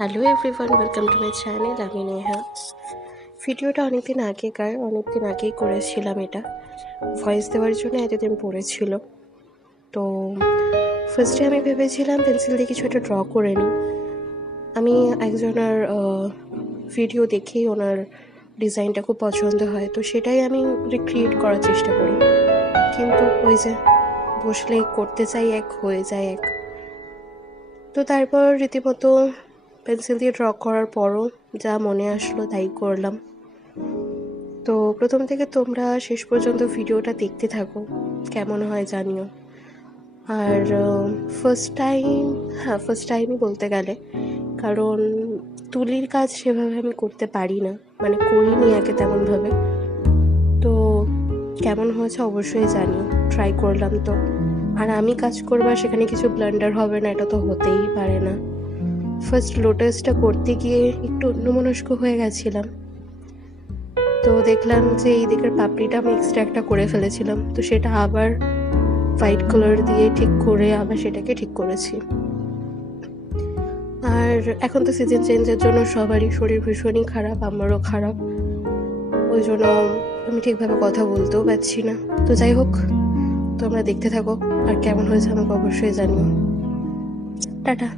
Hello everyone, welcome to my channel. আমি নেহা। ভিডিওটা অনেকদিন আগেই করেছিলাম। এটা ভয়েস দেওয়ার জন্য এতদিন পড়েছিল। তো ফার্স্টে আমি ভেবেছিলাম পেন্সিল দিয়ে কিছু একটা ড্র করে নিই। আমি একজনের ভিডিও দেখেই ওনার ডিজাইনটা খুব পছন্দ হয়, তো সেটাই আমি রিক্রিয়েট করার চেষ্টা করি। কিন্তু ওই যে বসলেই করতে চাই এক, হয়ে যায় এক। তো তারপর রীতিমতো পেন্সিল দিয়ে ড্র করার পরও যা মনে আসলো তাই করলাম। তো প্রথম থেকে তোমরা শেষ পর্যন্ত ভিডিওটা দেখতে থাকো, কেমন হয় জানিও। আর ফার্স্ট টাইমই বলতে গেলে, কারণ তুলির কাজ সেভাবে আমি করতে পারি না, মানে করিনি আগে তেমনভাবে। তো কেমন হয়েছে অবশ্যই জানিও। ট্রাই করলাম তো, আর আমি কাজ করবো সেখানে কিছু ব্লান্ডার হবে না, এটা তো হতেই পারে না। ফার্স্ট লোটাসটা করতে গিয়ে একটু অন্যমনস্ক হয়ে গেছিলাম। তো দেখলাম যে এই দিকের পাপড়িটা আমি এক্সট্রা একটা করে ফেলেছিলাম, তো সেটা আবার হোয়াইট কালার দিয়ে ঠিক করে আবার সেটাকে ঠিক করেছি। আর এখন তো সিজন চেঞ্জের জন্য সবারই শরীর ভীষণই খারাপ, আমারও খারাপ। ওই জন্য আমি ঠিকভাবে কথা বলতেও পারছি না। তো যাই হোক, তোমরা দেখতে থাকো, আর কেমন হয়েছে আমাকে অবশ্যই জানিও। টাটা।